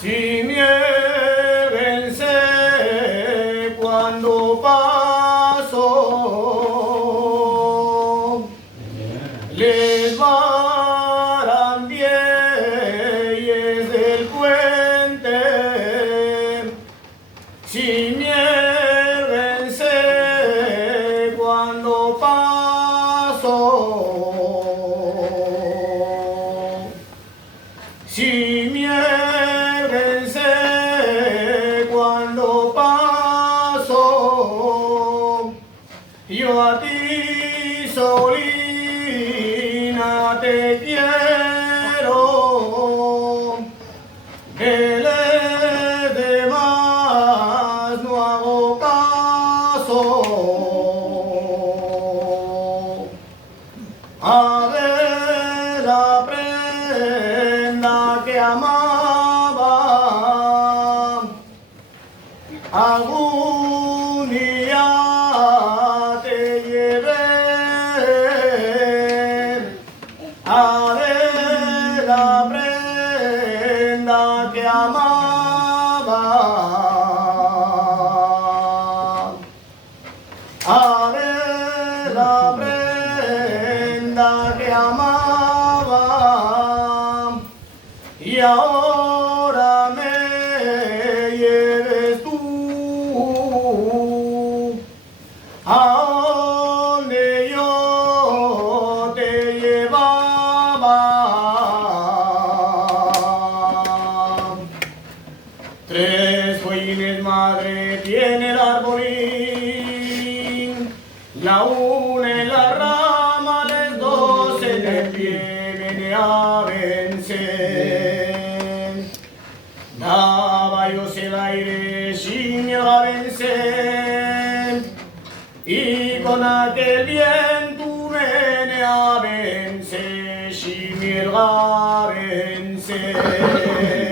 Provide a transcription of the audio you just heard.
Si miéguense cuando paso, les varán vieyes del puente. Si miéguense cuando paso, si miéguense cuando paso, yo a ti solina te quiero, que les demás no hago caso. A ver la prenda que amaba, algún día te llevé. A ver la prenda que amaba, a ver la prenda que amaba, y ahora me lleves tú a donde yo te llevaba. Tres fuines madre tiene el arbolín, la una en la rama, las dos en el pie, viene a vencer. Caballos el aire sin a vencer, y con aquel viento viene a vencer, sin a vencer.